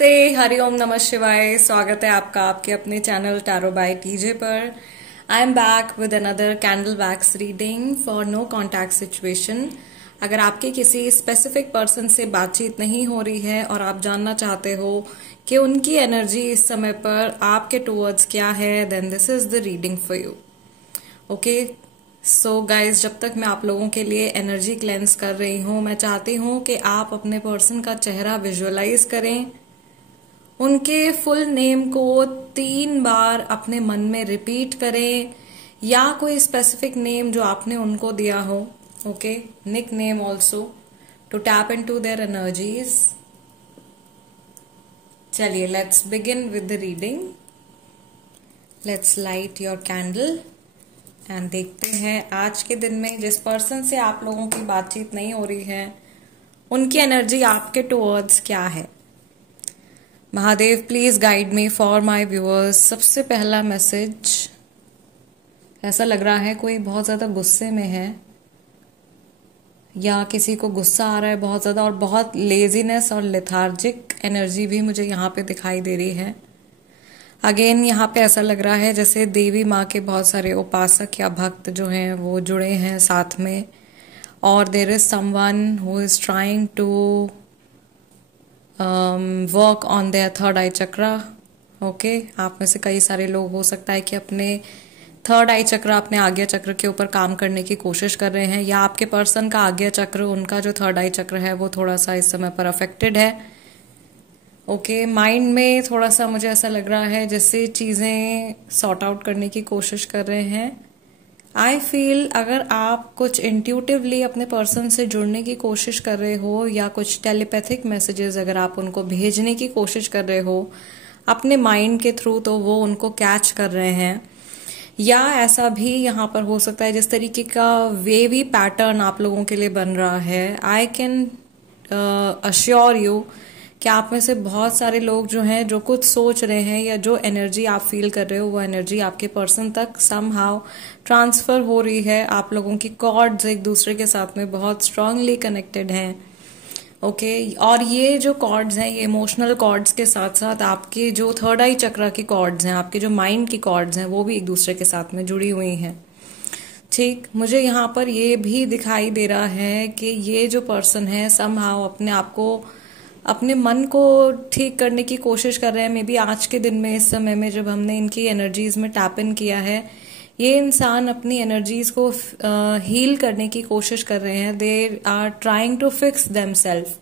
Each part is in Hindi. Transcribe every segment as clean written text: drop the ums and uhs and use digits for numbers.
नमस्ते, हरिओम, नमः शिवाय। स्वागत है आपका आपके अपने चैनल टैरो बाय टीजे पर। I am back with another candle wax reading for no contact situation. अगर आपके किसी स्पेसिफिक पर्सन से बातचीत नहीं हो रही है और आप जानना चाहते हो कि उनकी एनर्जी इस समय पर आपके टुवर्ड्स क्या है, then this is the reading for you. Okay, so guys, जब तक मैं आप लोगों के लिए एनर्जी क्लेंस कर रही हूँ, मैं चाहती हूँ कि आप अपने पर्सन का चेहरा विजुअलाइज करें, उनके फुल नेम को 3 बार अपने मन में रिपीट करें, या कोई स्पेसिफिक नेम जो आपने उनको दिया हो, okay, nick name also, to tap into their energies. चलिए, let's begin with the reading. Let's light your candle and देखते हैं आज के दिन में जिस पर्सन से आप लोगों की बातचीत नहीं हो रही है, उनकी एनर्जी आपके टुवर्ड्स क्या है। Mahadev, please guide me for my viewers. सबसे पहला मैसेज, ऐसा लग रहा है कोई बहुत ज्यादा गुस्से में है या किसी को गुस्सा आ रहा है बहुत ज्यादा, और बहुत लेजीनेस और लेथार्जिक एनर्जी भी मुझे यहाँ पे दिखाई दे रही है। अगेन यहाँ पे ऐसा लग रहा है जैसे देवी माँ के बहुत सारे उपासक या भक्त जो हैं वो जुड़े हैं साथ में, और there is someone who is trying to work on their third eye chakra. Okay, आप में से कई सारे लोग हो सकता है कि अपने थर्ड आई चक्र, अपने आज्ञा चक्र के ऊपर काम करने की कोशिश कर रहे हैं, या आपके पर्सन का आज्ञा चक्र, उनका जो थर्ड आई चक्र है वो थोड़ा सा इस समय पर अफेक्टेड है। ओके, माइंड में थोड़ा सा मुझे ऐसा लग रहा है जैसे चीजें सॉर्ट आउट करने की कोशिश कर रहे हैं। आई फील अगर आप कुछ इंट्यूटिवली अपने पर्सन से जुड़ने की कोशिश कर रहे हो, या कुछ टेलीपैथिक मैसेजेस अगर आप उनको भेजने की कोशिश कर रहे हो अपने माइंड के थ्रू, तो वो उनको कैच कर रहे हैं। या ऐसा भी यहाँ पर हो सकता है जिस तरीके का वेवी पैटर्न आप लोगों के लिए बन रहा है, आई कैन अश्योर यू कि आप में से बहुत सारे लोग जो हैं, जो कुछ सोच रहे हैं या जो एनर्जी आप फील कर रहे हो, वो एनर्जी आपके पर्सन तक समहाउ ट्रांसफर हो रही है। आप लोगों की कॉर्ड्स एक दूसरे के साथ में बहुत स्ट्रांगली कनेक्टेड हैं। ओके, और ये जो कॉर्ड्स हैं, ये इमोशनल कॉर्ड्स के साथ साथ आपके जो थर्ड आई चक्र की कॉर्ड्स हैं, आपके जो माइंड की कॉर्ड्स हैं, वो भी एक दूसरे के साथ में जुड़ी हुई हैं। ठीक, मुझे यहाँ पर ये भी दिखाई दे रहा है कि ये जो पर्सन है समहाउ अपने आप को, अपने मन को ठीक करने की कोशिश कर रहे हैं। मे बी आज के दिन में, इस समय में जब हमने इनकी एनर्जीज में टैप इन किया है, ये इंसान अपनी एनर्जीज को हील करने की कोशिश कर रहे हैं। They are trying to fix themselves.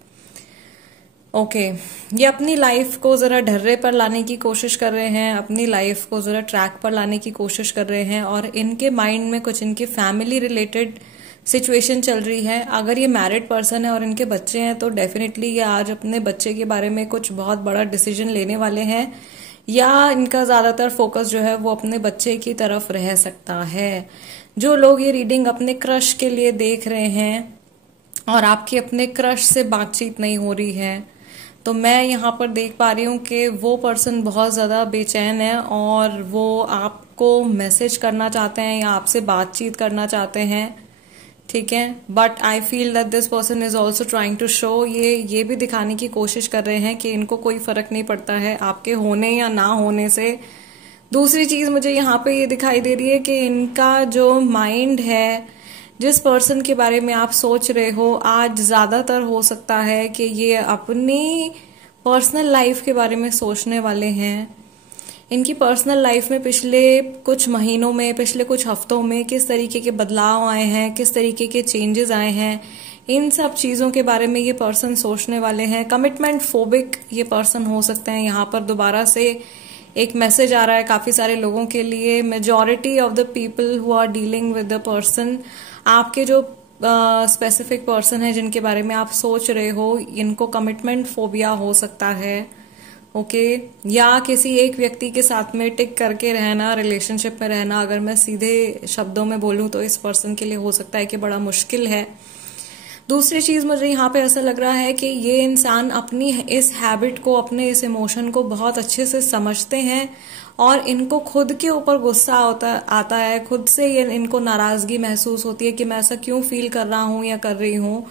Okay, ये अपनी लाइफ को जरा ढर्रे पर लाने की कोशिश कर रहे हैं, अपनी लाइफ को जरा ट्रैक पर लाने की कोशिश कर रहे हैं, और इनके माइंड में कुछ इनकी फैमिली रिलेटेड सिचुएशन चल रही है। अगर ये मैरिड पर्सन है और इनके बच्चे हैं, तो डेफिनेटली ये आज अपने बच्चे के बारे में कुछ बहुत बड़ा डिसीजन लेने वाले हैं, या इनका ज्यादातर फोकस जो है वो अपने बच्चे की तरफ रह सकता है। जो लोग ये रीडिंग अपने क्रश के लिए देख रहे हैं और आपकी अपने क्रश से बातचीत नहीं हो रही है, तो मैं यहाँ पर देख पा रही हूँ कि वो पर्सन बहुत ज्यादा बेचैन है और वो आपको मैसेज करना चाहते हैं या आपसे बातचीत करना चाहते हैं। ठीक है, but I feel that this person is also trying to show, ये भी दिखाने की कोशिश कर रहे हैं कि इनको कोई फर्क नहीं पड़ता है आपके होने या ना होने से। दूसरी चीज मुझे यहाँ पे ये दिखाई दे रही है कि इनका जो माइंड है, जिस पर्सन के बारे में आप सोच रहे हो, आज ज्यादातर हो सकता है कि ये अपनी पर्सनल लाइफ के बारे में सोचने वाले हैं। इनकी पर्सनल लाइफ में पिछले कुछ महीनों में, पिछले कुछ हफ्तों में किस तरीके के बदलाव आए हैं, किस तरीके के चेंजेस आए हैं, इन सब चीजों के बारे में ये पर्सन सोचने वाले हैं। कमिटमेंट फोबिक ये पर्सन हो सकते हैं। यहाँ पर दोबारा से एक मैसेज आ रहा है काफी सारे लोगों के लिए। Majority of the people who are dealing with the person, आपके जो स्पेसिफिक पर्सन है जिनके बारे में आप सोच रहे हो, इनको कमिटमेंट फोबिया हो सकता है। ओके, या किसी एक व्यक्ति के साथ में टिक करके रहना, रिलेशनशिप में रहना, अगर मैं सीधे शब्दों में बोलूं तो इस पर्सन के लिए हो सकता है कि बड़ा मुश्किल है। दूसरी चीज मुझे यहाँ पे ऐसा लग रहा है कि ये इंसान अपनी इस हैबिट को, अपने इस इमोशन को बहुत अच्छे से समझते हैं, और इनको खुद के ऊपर गुस्सा आता है, खुद से ये इनको नाराजगी महसूस होती है कि मैं ऐसा क्यों फील कर रहा हूँ या कर रही हूँ,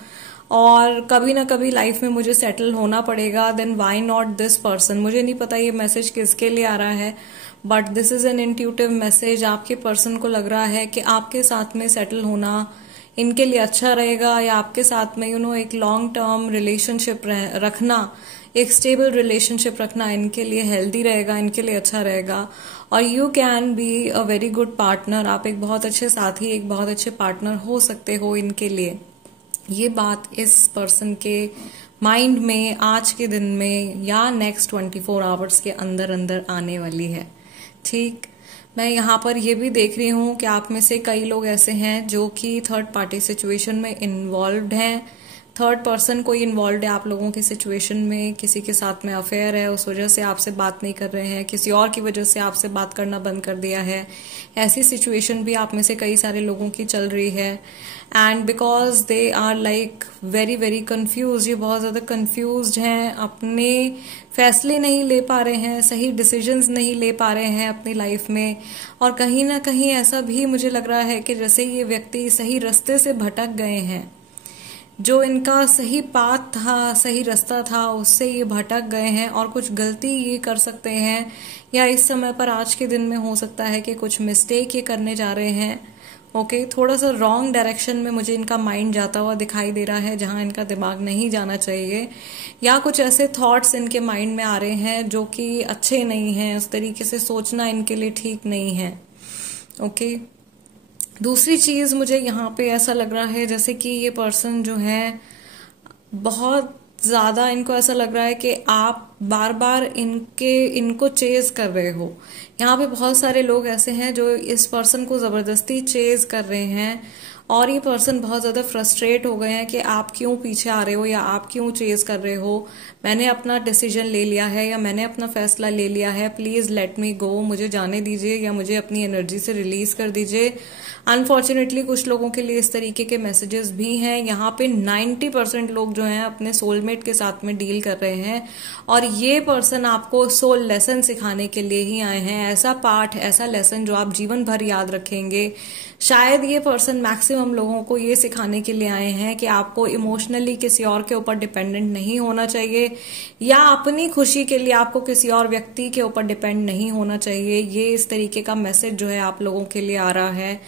और कभी ना कभी लाइफ में मुझे सेटल होना पड़ेगा, then why not this person. मुझे नहीं पता ये मैसेज किसके लिए आ रहा है, but this is an intuitive message. आपके पर्सन को लग रहा है कि आपके साथ में सेटल होना इनके लिए अच्छा रहेगा, या आपके साथ में एक लॉन्ग टर्म रिलेशनशिप रखना, एक स्टेबल रिलेशनशिप रखना इनके लिए हेल्दी रहेगा, इनके लिए अच्छा रहेगा। और you can be a very good partner. आप एक बहुत अच्छे साथी, एक बहुत अच्छे पार्टनर हो सकते हो इनके लिए। ये बात इस पर्सन के माइंड में आज के दिन में या नेक्स्ट 24 आवर्स के अंदर अंदर आने वाली है। ठीक, मैं यहाँ पर ये भी देख रही हूँ कि आप में से कई लोग ऐसे हैं जो कि थर्ड पार्टी सिचुएशन में इन्वॉल्व्ड हैं। थर्ड पर्सन कोई इन्वॉल्व है आप लोगों की सिचुएशन में, किसी के साथ में अफेयर है, उस वजह से आपसे बात नहीं कर रहे हैं, किसी और की वजह से आपसे बात करना बंद कर दिया है। ऐसी सिचुएशन भी आप में से कई सारे लोगों की चल रही है। And because they are like very very confuse, ये बहुत ज्यादा कंफ्यूज्ड हैं, अपने फैसले नहीं ले पा रहे हैं, सही डिसीजंस नहीं ले पा रहे हैं अपनी लाइफ में। और कहीं ना कहीं ऐसा भी मुझे लग रहा है कि जैसे ये व्यक्ति सही रास्ते से भटक गए हैं, जो इनका सही पाथ था, सही रास्ता था, उससे ये भटक गए हैं और कुछ गलती ये कर सकते हैं, या इस समय पर आज के दिन में हो सकता है कि कुछ मिस्टेक ये करने जा रहे हैं। ओके, थोड़ा सा रॉन्ग डायरेक्शन में मुझे इनका माइंड जाता हुआ दिखाई दे रहा है, जहां इनका दिमाग नहीं जाना चाहिए, या कुछ ऐसे थॉट्स इनके माइंड में आ रहे हैं जो कि अच्छे नहीं हैं, उस तरीके से सोचना इनके लिए ठीक नहीं है। ओके, दूसरी चीज मुझे यहाँ पे ऐसा लग रहा है जैसे कि ये पर्सन जो है बहुत ज्यादा, इनको ऐसा लग रहा है कि आप बार बार इनको चेज कर रहे हो। यहाँ पे बहुत सारे लोग ऐसे हैं जो इस पर्सन को जबरदस्ती चेज कर रहे हैं, और ये पर्सन बहुत ज्यादा फ्रस्ट्रेट हो गए हैं कि आप क्यों पीछे आ रहे हो या आप क्यों चेज कर रहे हो। मैंने अपना डिसीजन ले लिया है या मैंने अपना फैसला ले लिया है, प्लीज लेट मी गो, मुझे जाने दीजिए या मुझे अपनी एनर्जी से रिलीज कर दीजिए। अनफॉर्चुनेटली कुछ लोगों के लिए इस तरीके के मैसेजेस भी हैं। यहाँ पे 90% लोग जो हैं अपने सोलमेट के साथ में डील कर रहे हैं, और ये पर्सन आपको सोल लेसन सिखाने के लिए ही आए हैं। ऐसा पाठ, ऐसा लेसन जो आप जीवन भर याद रखेंगे। शायद ये पर्सन मैक्सिमम लोगों को ये सिखाने के लिए आए हैं कि आपको इमोशनली किसी और के ऊपर डिपेंडेंट नहीं होना चाहिए, या अपनी खुशी के लिए आपको किसी और व्यक्ति के ऊपर डिपेंड नहीं होना चाहिए। ये इस तरीके का मैसेज जो है आप लोगों के लिए आ रहा है।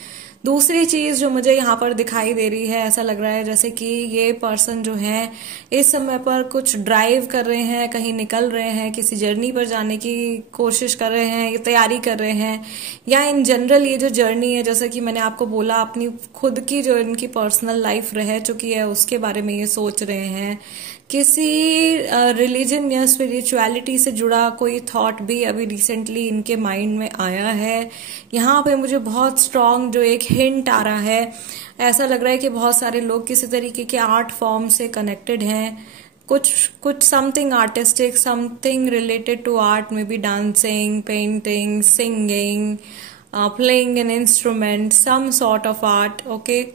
दूसरी चीज जो मुझे यहाँ पर दिखाई दे रही है, ऐसा लग रहा है जैसे कि ये पर्सन जो है इस समय पर कुछ ड्राइव कर रहे हैं, कहीं निकल रहे हैं, किसी जर्नी पर जाने की कोशिश कर रहे हैं, ये तैयारी कर रहे हैं, या इन जनरल ये जो जर्नी है, जैसा कि मैंने आपको बोला, अपनी खुद की जो इनकी पर्सनल लाइफ रह चुकी है उसके बारे में ये सोच रहे हैं। किसी रिलीजन या स्पिरिचुअलिटी से जुड़ा कोई थॉट भी अभी रिसेंटली इनके माइंड में आया है। यहाँ पे मुझे बहुत स्ट्रांग जो एक हिंट आ रहा है, ऐसा लग रहा है कि बहुत सारे लोग किसी तरीके के आर्ट फॉर्म से कनेक्टेड हैं, कुछ something artistic, something related to art, maybe dancing, painting, singing, playing an instrument, some sort of art. Okay,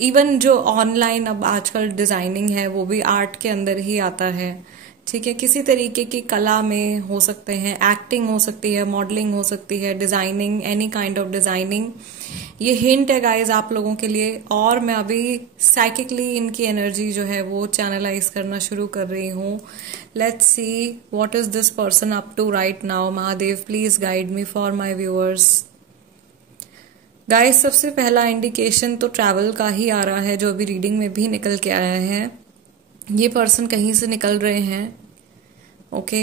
even जो ऑनलाइन अब आजकल डिजाइनिंग है वो भी आर्ट के अंदर ही आता है। ठीक है, किसी तरीके की कला में हो सकते हैं, एक्टिंग हो सकती है, मॉडलिंग हो सकती है, designing, any kind of designing. ये हिंट है गाइज आप लोगों के लिए। और मैं अभी साइकिकली इनकी एनर्जी जो है वो चैनलाइज करना शुरू कर रही हूँ। Let's see what is this person up to right now. Mahadev please guide me for my viewers. Guys, सबसे पहला इंडिकेशन तो ट्रैवल का ही आ रहा है, जो अभी रीडिंग में भी निकल के आया है। ये पर्सन कहीं से निकल रहे हैं। ओके,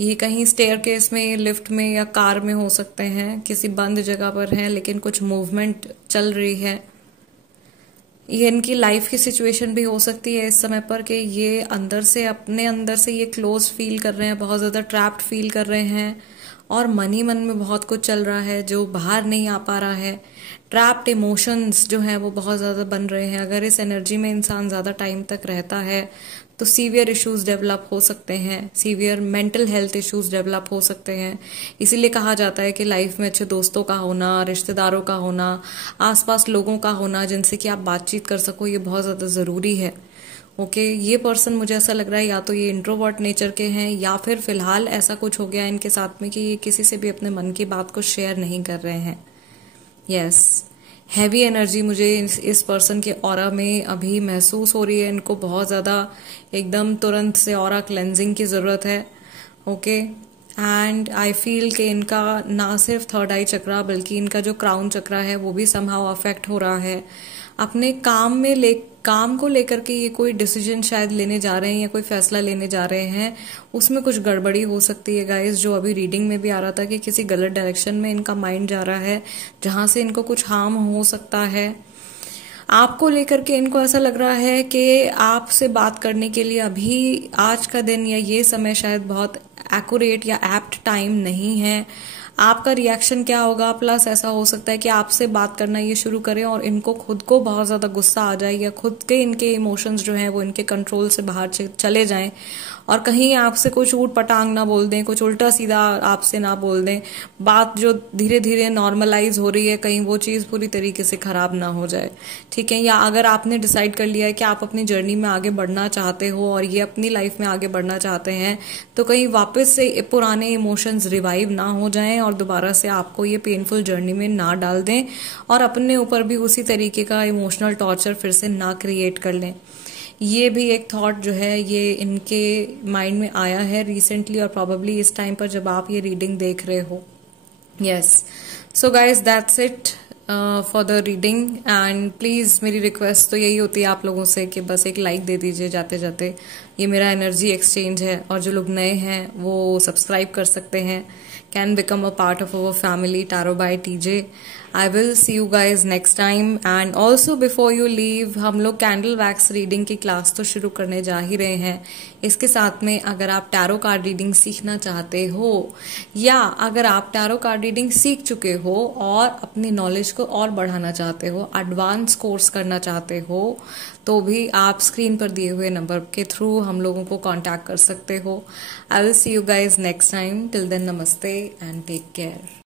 ये कहीं स्टेयरकेस में, लिफ्ट में या कार में हो सकते हैं, किसी बंद जगह पर है, लेकिन कुछ मूवमेंट चल रही है। ये इनकी लाइफ की सिचुएशन भी हो सकती है इस समय पर कि ये अंदर से, अपने अंदर से ये क्लोज फील कर रहे हैं, बहुत ज्यादा ट्रैप्ड फील कर रहे हैं, और मन में बहुत कुछ चल रहा है जो बाहर नहीं आ पा रहा है। ट्रैप्ड इमोशंस जो हैं वो बहुत ज्यादा बन रहे हैं। अगर इस एनर्जी में इंसान ज्यादा टाइम तक रहता है तो सीवियर इश्यूज डेवलप हो सकते हैं, severe mental health issues develop हो सकते हैं। इसीलिए कहा जाता है कि लाइफ में अच्छे दोस्तों का होना, रिश्तेदारों का होना, आसपास लोगों का होना जिनसे कि आप बातचीत कर सको, ये बहुत ज्यादा जरूरी है। ओके, ये पर्सन मुझे ऐसा लग रहा है या तो ये इंट्रोवर्ट नेचर के हैं, या फिर फिलहाल ऐसा कुछ हो गया इनके साथ में कि ये किसी से भी अपने मन की बात को शेयर नहीं कर रहे हैं। यस, हैवी एनर्जी मुझे इस पर्सन के ऑरा में अभी महसूस हो रही है। इनको बहुत ज़्यादा एकदम तुरंत से ऑरा क्लेंजिंग की ज़रूरत है। ओके, एंड आई फील कि इनका ना सिर्फ थर्ड आई चक्रा बल्कि इनका जो क्राउन चक्रा है वो भी समहाउ अफेक्ट हो रहा है। अपने काम को लेकर के ये कोई डिसीजन शायद लेने जा रहे हैं या कोई फैसला लेने जा रहे हैं, उसमें कुछ गड़बड़ी हो सकती है गाइस। जो अभी रीडिंग में भी आ रहा था कि किसी गलत डायरेक्शन में इनका माइंड जा रहा है जहां से इनको कुछ हार्म हो सकता है। आपको लेकर के इनको ऐसा लग रहा है कि आपसे बात करने के लिए अभी आज का दिन या ये समय शायद बहुत एक्यूरेट या एप्ट टाइम नहीं है। आपका रिएक्शन क्या होगा, प्लस ऐसा हो सकता है कि आपसे बात करना ये शुरू करें और इनको खुद को बहुत ज़्यादा गुस्सा आ जाए या खुद के इनके इमोशंस जो हैं वो इनके कंट्रोल से बाहर चले जाएं और कहीं आपसे कुछ ऊट पटांग ना बोल दें, कुछ उल्टा सीधा आपसे ना बोल दें। बात जो धीरे धीरे नॉर्मलाइज हो रही है कहीं वो चीज़ पूरी तरीके से खराब ना हो जाए, ठीक है। या अगर आपने डिसाइड कर लिया है कि आप अपनी जर्नी में आगे बढ़ना चाहते हो और ये अपनी लाइफ में आगे बढ़ना चाहते हैं, तो कहीं वापस से पुराने इमोशंस रिवाइव ना हो जाएं और दोबारा से आपको ये पेनफुल जर्नी में ना डाल दें और अपने ऊपर भी उसी तरीके का इमोशनल टॉर्चर फिर से ना क्रिएट कर लें। ये भी एक थॉट जो है ये इनके माइंड में आया है रिसेंटली और प्रॉबेबली इस टाइम पर जब आप ये रीडिंग देख रहे हो। Yes, so guys that's it for the reading. And please मेरी रिक्वेस्ट तो यही होती है आप लोगों से कि बस एक लाइक दे दीजिए जाते जाते। ये मेरा एनर्जी एक्सचेंज है और जो लोग नए हैं वो सब्सक्राइब कर सकते हैं, can become a part of our family tarot by TJ. I will see you guys next time. And also before you leave, हम लोग कैंडल वैक्स रीडिंग की क्लास तो शुरू करने जा ही रहे हैं। इसके साथ में अगर आप टैरो कार्ड रीडिंग सीखना चाहते हो या अगर आप टैरो कार्ड रीडिंग सीख चुके हो और अपनी नॉलेज को और बढ़ाना चाहते हो, एडवांस कोर्स करना चाहते हो, तो भी आप स्क्रीन पर दिए हुए नंबर के थ्रू हम लोगों को कांटेक्ट कर सकते हो। I will see you guys next time. Till then namaste and take care.